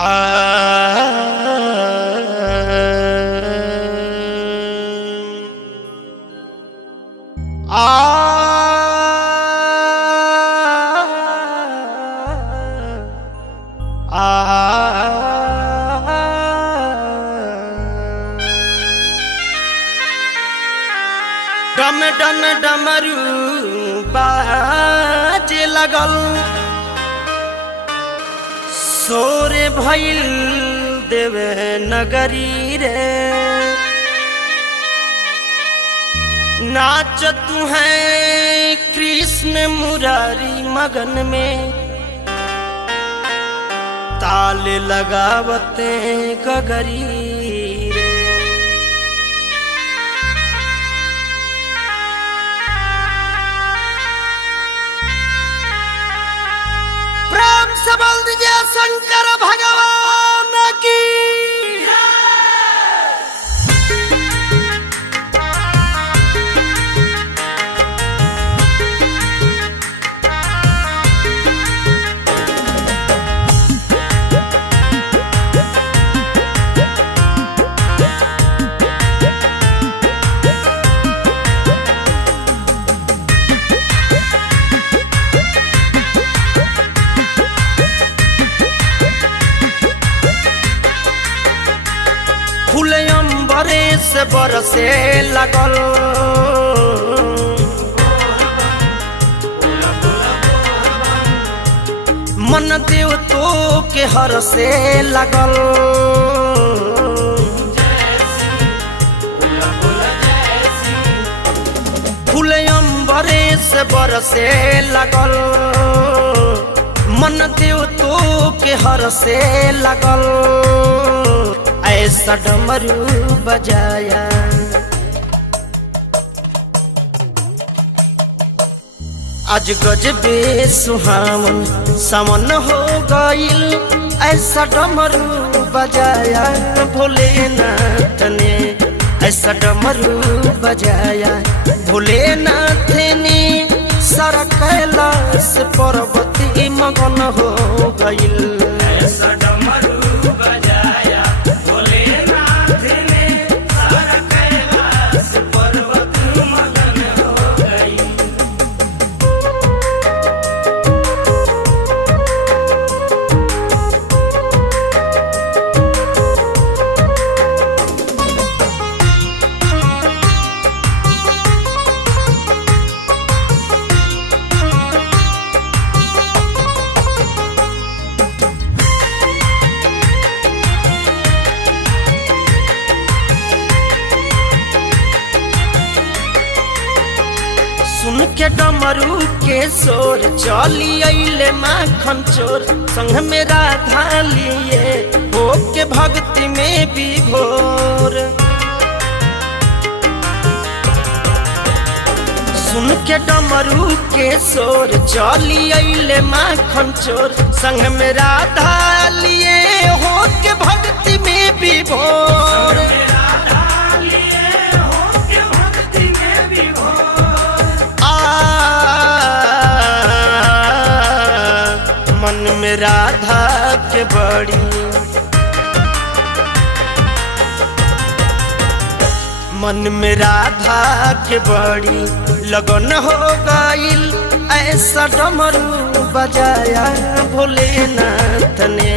आ आ डम डम डमरू बाजे लगल सोरे भइल देवे नगरी रे नाच तू है कृष्ण मुरारी मगन में ताल लगावते गगरी रे। प्रेम से बोल दीजिए शंकर भगवान की। फूल अंबरे से बरसे लगल मन देव तो के हर से लगल फूल अंबरे से बरसे लगल मन देव तो के हर से लगल ऐसा डमरू बजाया आज गजबे सुहावन समन हो गईल ऐसा डमरू बजाया भोलेनाथ ने ऐसा डमरू बजाया भोलेनाथ ने सारा कैलाश पर्वती मगन हो गईल ऐसा डमरू बजाया सुन के डमरू के शोर चली अइले माखन चोर संग में राधा लिए हो के भक्ति में विभोर। सुन के डमरू के शोर चली अइले माखन चोर संग में राधा लिए हो के भक्ति में विभोर। मन में राधा के बड़ी मन में राधा के बड़ी लगन हो गईल ऐसा डमरू बजाया भोलेनाथ ने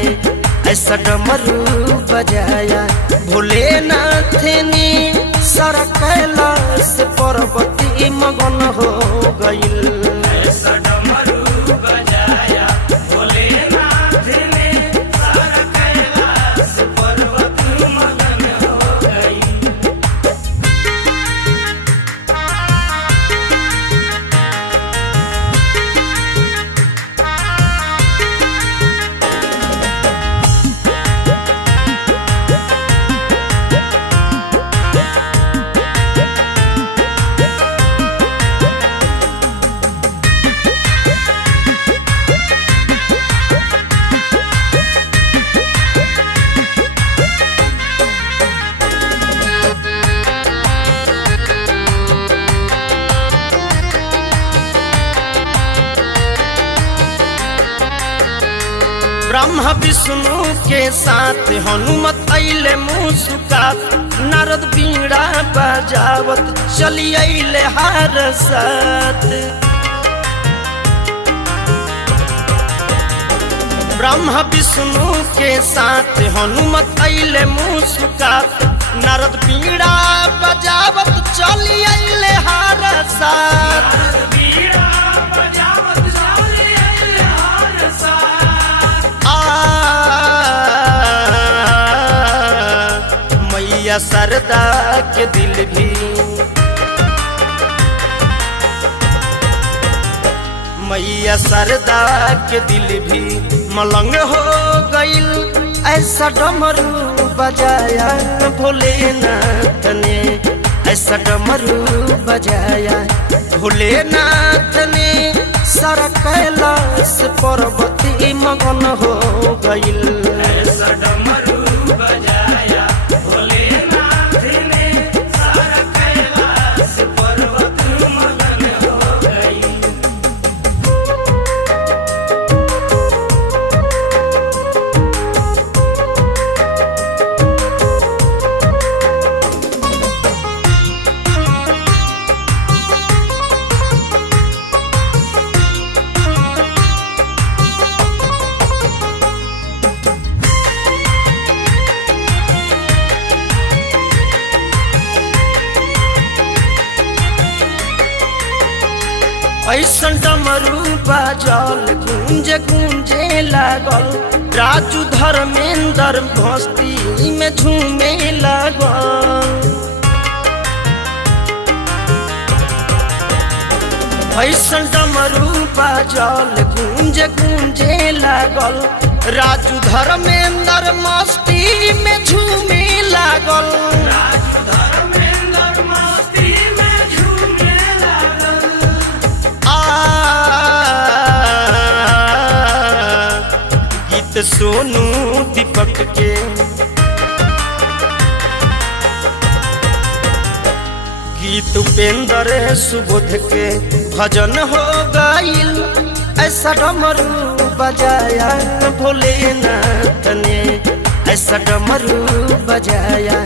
ऐसा डमरू बजाया भोलेनाथ ने सारा कैलाश पर्वती मगन हो गईल ऐसा डमरू बजाया ब्रह्मा विष्णु के साथ हनुमत अइले मुस्कात नारद बीड़ा बजावत चली अइले हर साथ। ब्रह्मा विष्णु के साथ हनुमत अइले मुस्कात नारद बीड़ा बजावत चली अइले हर साथ। मैया सरदा के दिल भी मैया सरदा के दिल भी मलंग हो गइल ऐसा डमरू बजाया भोलेनाथ ने। ऐसा डमरू बजाया भोलेनाथ ने सारा कैलाश पर्वती मगन हो गइल। ऐसा डमरू बजाया भोलेनाथ ने सारा कैलाश पर्वत मगन हो गइल। ऐसन डमरू बाजल गूंजे गूंजे लागल राजू धर्मेंद्र मस्ती में झूमे लागल। ऐसन डमरू बाजल गूंजे गूंजे लागल राजू धर्मेंद्र मस्ती में झूमे लागल। गीत सोनू दीपक के गीत उपेंद्र सुबोध के भजन हो गइल। ऐसा डमरू बजाया भोलेनाथ ने। ऐसा डमरू बजाया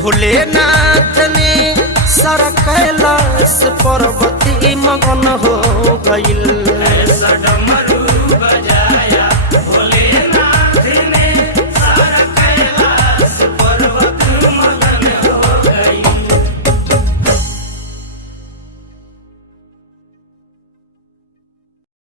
भोलेनाथ ने सारा कैलाश पर्वती मगन हो गइल।